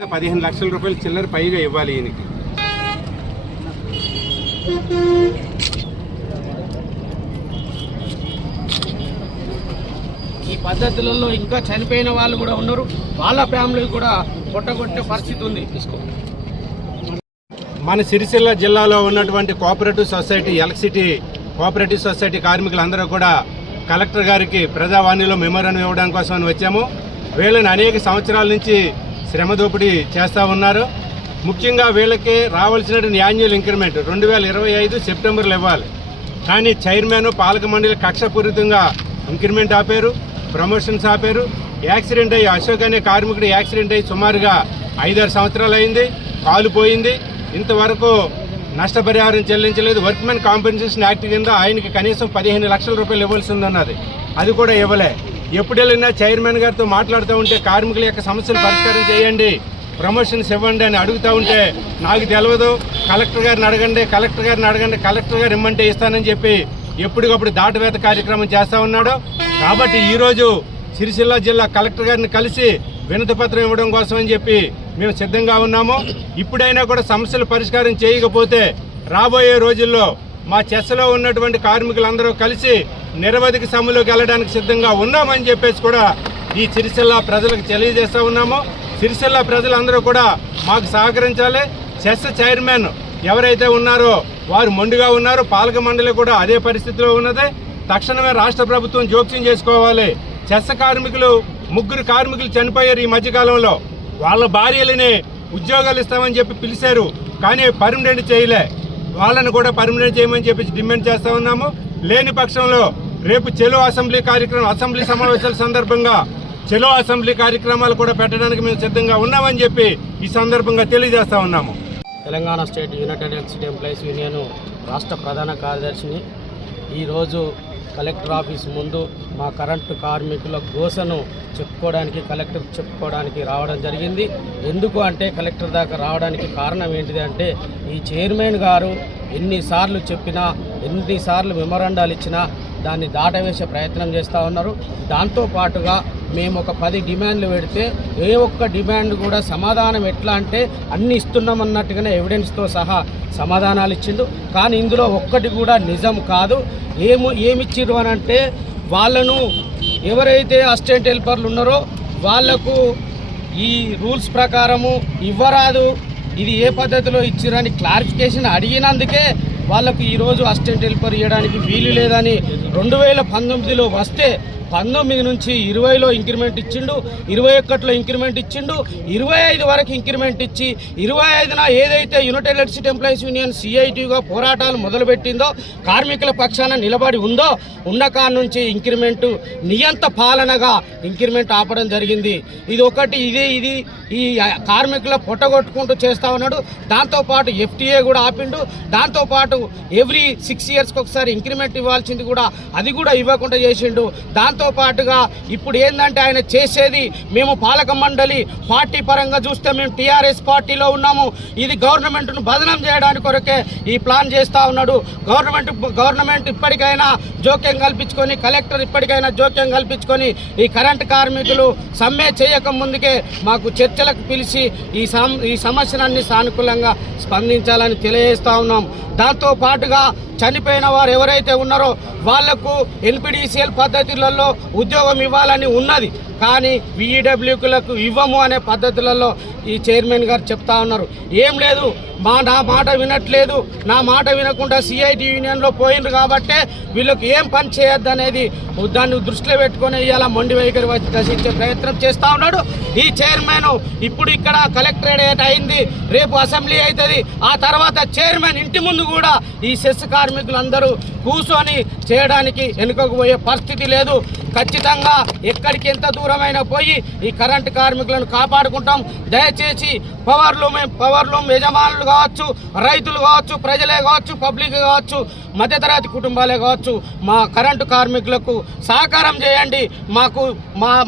₹15 లక్షల చిల్లర పైగా ఇవ్వాలి ఈయనకి. ఈ పద్ధతులలో ఇంకా చనిపోయిన వాళ్ళు కూడా ఉన్నారు, వాళ్ళ ఫ్యామిలీ కూడా కొట్టగొట్టే పరిస్థితి ఉంది. మన సిరిసిల్ల జిల్లాలో ఉన్నటువంటి cooperative society, electricity cooperative society కార్మికులందరూ కూడా కలెక్టర్ గారికి ప్రజావాణిలో మెమోరాండం ఇవ్వడం కోసం వచ్చాము. వీళ్ళని అనేక సంవత్సరాల నుంచి శ్రమ దోపిడీ చేస్తూ ఉన్నారు. ముఖ్యంగా వీళ్ళకి రావాల్సిన యాన్యువల్ ఇంక్రిమెంట్ 2025 సెప్టెంబర్లో ఇవ్వాలి. కానీ చైర్మన్, పాలక మండలి కక్షపూరితంగా ఇంక్రిమెంట్ ఆపారు, ప్రమోషన్స్ ఆపారు. యాక్సిడెంట్ అయ్యి అశోక్ అనే కార్మికుడు యాక్సిడెంట్ అయ్యి సుమారుగా 5-6 సంవత్సరాలు అయింది, కాలుపోయింది. ఇంతవరకు నష్టపరిహారం చెల్లించలేదు. వర్క్మెన్ కాంపెన్సేషన్ యాక్ట్ కింద ఆయనకి కనీసం ₹15 లక్షల ఇవ్వాల్సి ఉందన్నది, అది కూడా ఇవ్వలే. ఎప్పుడు వెళ్ళినా చైర్మన్ గారితో మాట్లాడుతూ ఉంటే కార్మికుల యొక్క సమస్యలు పరిష్కారం చేయండి, ప్రమోషన్స్ ఇవ్వండి అని అడుగుతూ ఉంటే నాకు తెలియదు, కలెక్టర్ గారిని అడగండి, కలెక్టర్ గారు ఇమ్మంటే ఇస్తానని చెప్పి ఎప్పటికప్పుడు దాటవేత కార్యక్రమం చేస్తూ ఉన్నాడు. కాబట్టి ఈరోజు సిరిసిల్ల జిల్లా కలెక్టర్ గారిని కలిసి వినతి పత్రం ఇవ్వడం కోసం అని చెప్పి మేము సిద్ధంగా ఉన్నాము. ఇప్పుడైనా కూడా సమస్యలు పరిష్కారం చేయకపోతే రాబోయే రోజుల్లో మా చెస్లో ఉన్నటువంటి కార్మికులందరూ కలిసి నిరవధిక సమ్మెలోకి వెళ్ళడానికి సిద్ధంగా ఉన్నామని చెప్పేసి కూడా ఈ సిరిసిల్ల ప్రజలకు తెలియజేస్తూ ఉన్నాము. సిరిసిల్ల ప్రజలందరూ కూడా మాకు సహకరించాలి. చెస్ చైర్మన్ ఎవరైతే ఉన్నారో వారు మొండిగా ఉన్నారు, పాలక మండలి కూడా అదే పరిస్థితిలో ఉన్నది. తక్షణమే రాష్ట్ర ప్రభుత్వం జోక్యం చేసుకోవాలి. చెస్ కార్మికులు 3 కార్మికులు చనిపోయారు ఈ మధ్యకాలంలో. వాళ్ళ భార్యలని ఉద్యోగాలు ఇస్తామని చెప్పి పిలిచారు, కానీ పర్మనెంట్ చేయలే. వాళ్ళని కూడా పర్మనెంట్ చేయమని చెప్పి డిమాండ్ చేస్తూ ఉన్నాము. లేని పక్షంలో రేపు చెలో అసెంబ్లీ కార్యక్రమం, అసెంబ్లీ సమావేశాల సందర్భంగా చెలో అసెంబ్లీ కార్యక్రమాలు కూడా పెట్టడానికి మేము సిద్ధంగా ఉన్నామని చెప్పి ఈ సందర్భంగా తెలియజేస్తా ఉన్నాము. Telangana state United electricity employees union రాష్ట్ర ప్రధాన కార్యదర్శిని. ఈరోజు కలెక్టర్ ఆఫీస్ ముందు మా కరెంటు కార్మికుల గోసను చెప్పుకోవడానికి రావడం జరిగింది. ఎందుకు అంటే కలెక్టర్ దాకా రావడానికి కారణం ఏంటిది అంటే ఈ చైర్మన్ గారు ఎన్నిసార్లు చెప్పినా, ఎన్నిసార్లు మెమోరాండాలు ఇచ్చినా దాన్ని దాటవేసే ప్రయత్నం చేస్తూ ఉన్నారు. దాంతోపాటుగా మేము ఒక 10 డిమాండ్లు పెడితే ఏ ఒక్క డిమాండ్ కూడా సమాధానం ఎట్లా అంటే అన్ని ఇస్తున్నామన్నట్టుగానే ఎవిడెన్స్తో సహా సమాధానాలు ఇచ్చిండు. కానీ ఇందులో ఒక్కటి కూడా నిజం కాదు. ఏమిచ్చిర్రు అని అంటే వాళ్ళను ఎవరైతే అసిస్టెంట్ హెల్పర్లు ఉన్నారో వాళ్లకు ఈ రూల్స్ ప్రకారము ఇవ్వరాదు, ఇది ఏ పద్ధతిలో ఇచ్చిరని క్లారిఫికేషన్ అడిగినందుకే వాళ్లకు ఈరోజు అసిస్టెంట్ హెల్పర్ ఇవ్వడానికి వీలు లేదని 2019లో వస్తే 19 నుంచి 20లో ఇంక్రిమెంట్ ఇచ్చిండు, 21లో ఇంక్రిమెంట్ ఇచ్చిండు, 25 వరకు ఇంక్రిమెంట్ ఇచ్చి 25న ఏదైతే యునైటెడ్ ఎలక్ట్రిసిటీ ఎంప్లాయీస్ యూనియన్ సిఐటిగా పోరాటాలు మొదలుపెట్టిందో, కార్మికుల పక్షాన నిలబడి ఉందో, ఉన్న కాడ నుంచి ఇంక్రిమెంట్ నియంత పాలనగా ఇంక్రిమెంట్ ఆపడం జరిగింది. ఇది ఒకటి, ఇది ఈ కార్మికుల పొట్టగొట్టుకుంటూ చేస్తా ఉన్నాడు. దాంతోపాటు ఎఫ్టీఏ కూడా ఆపిండు. దాంతోపాటు ఎవ్రీ 6 ఇయర్స్కి ఒకసారి ఇంక్రిమెంట్ ఇవ్వాల్సింది కూడా అది కూడా ఇవ్వకుండా చేసిండు. దాంతోపాటుగా ఇప్పుడు ఏంటంటే ఆయన చేసేది, మేము పాలక మండలి పార్టీ పరంగా చూస్తే మేము టీఆర్ఎస్ పార్టీలో ఉన్నాము, ఇది గవర్నమెంట్ను బదనం చేయడానికి కొరకే ఈ ప్లాన్ చేస్తూ ఉన్నాడు. గవర్నమెంట్ ఇప్పటికైనా జోక్యం కల్పించుకొని, కలెక్టర్ ఇప్పటికైనా జోక్యం కల్పించుకొని ఈ కరెంటు కార్మికులు సమ్మె చేయక ముందుకే మాకు చర్చలకు పిలిచి ఈ సమస్యలన్నీ సానుకూలంగా స్పందించాలని తెలియజేస్తూ ఉన్నాం. దాంతో పాటుగా చనిపోయిన వారు ఎవరైతే ఉన్నారో వాళ్లకు ఎన్పిడిసిఎల్ పద్ధతులలో ఉద్యోగం ఇవ్వాలని ఉన్నది. కానీ VEWలకు ఇవ్వము అనే పద్ధతులలో ఈ చైర్మన్ గారు చెప్తా ఉన్నారు. ఏం లేదు, నా మాట వినట్లేదు, నా మాట వినకుండా CIT యూనియన్లో పోయిండ్రు కాబట్టే వీళ్ళకి ఏం పని చేయొద్దు అనేది దాన్ని దృష్టిలో పెట్టుకొని ఇవాళ మొండి వైఖరి దర్శించే ప్రయత్నం చేస్తూ ఉన్నాడు ఈ చైర్మన్. ఇప్పుడు ఇక్కడ కలెక్టరేట్ అయింది, రేపు అసెంబ్లీ అవుతుంది, ఆ తర్వాత చైర్మన్ ఇంటి ముందు కూడా ఈ సెస్ కార్మికులందరూ కూర్చొని చేయడానికి వెనుకకు పోయే పరిస్థితి లేదు. ఖచ్చితంగా ఎక్కడికి ఎంత దూరమైనా పోయి ఈ కరెంటు కార్మికులను కాపాడుకుంటాం. దయచేసి పవర్ లూమ్ యజమానులు కావచ్చు, రైతులు కావచ్చు, ప్రజలే కావచ్చు, పబ్లిక్ కావచ్చు, మధ్యతరగతి కుటుంబాలే కావచ్చు, మా కరెంటు కార్మికులకు సహకారం చేయండి.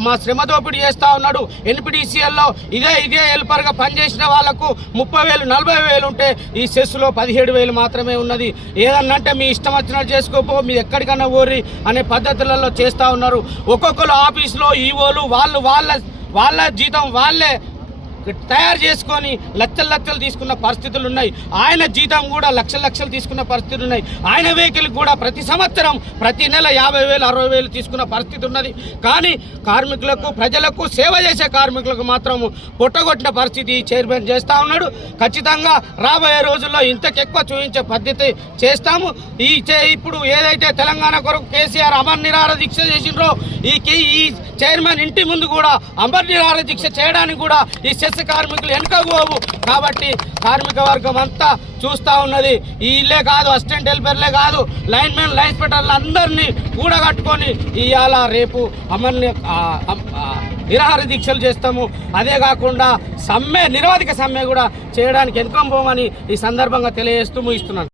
మా శ్రమ దోపిడీ చేస్తూ ఉన్నాడు. NPDCLలో ఇదే హెల్పర్గా పనిచేసిన వాళ్లకు 30,000 40,000 ఉంటే ఈ సెస్లో 17,000 మాత్రమే ఉన్నది. ఏదన్నంటే మీ ఇష్టం వచ్చినట్టు చేసుకోపో, మీ ఎక్కడికన్నా ఊరి అనే పద్ధతులలో చేస్తూ ఉన్నారు. ఒక్కొక్కరు ఆఫీసులో ఈవోలు వాళ్ళ జీతం వాళ్ళే తయారు చేసుకొని లక్షలు తీసుకున్న పరిస్థితులు ఉన్నాయి. ఆయన జీతం కూడా లక్షలు తీసుకున్న పరిస్థితులు ఉన్నాయి. ఆయన వెహికల్ కూడా ప్రతి సంవత్సరం ప్రతి నెల 50,000 60,000 తీసుకున్న పరిస్థితి ఉన్నది. కానీ కార్మికులకు, ప్రజలకు సేవ చేసే కార్మికులకు మాత్రం పొట్టగొట్టిన పరిస్థితి చైర్మన్ చేస్తూ ఉన్నాడు. ఖచ్చితంగా రాబోయే రోజుల్లో ఇంతకెక్కువ చూపించే పద్ధతి చేస్తాము. ఇప్పుడు ఏదైతే తెలంగాణ కొరకు కేసీఆర్ అమర్ నిరాహార దీక్ష చేసిండ్రో ఈ చైర్మన్ ఇంటి ముందు కూడా అమర్ నిరాహార దీక్ష చేయడానికి కూడా ఈ కార్మికులు వెనుకపోవు. కాబట్టి కార్మిక వర్గం అంతా చూస్తూ ఉన్నది. ఈ ఇల్లే కాదు, అసిస్టెంట్ హెల్పర్లే కాదు, లైన్మెన్, లైన్ స్పెటర్లు అందరినీ కూడగట్టుకొని ఇవాళ రేపు నిరాహార దీక్షలు చేస్తాము. అదే కాకుండా నిరవధిక సమ్మె కూడా చేయడానికి వెనుకపోమని ఈ సందర్భంగా తెలియజేస్తూ ముగిస్తున్నాను.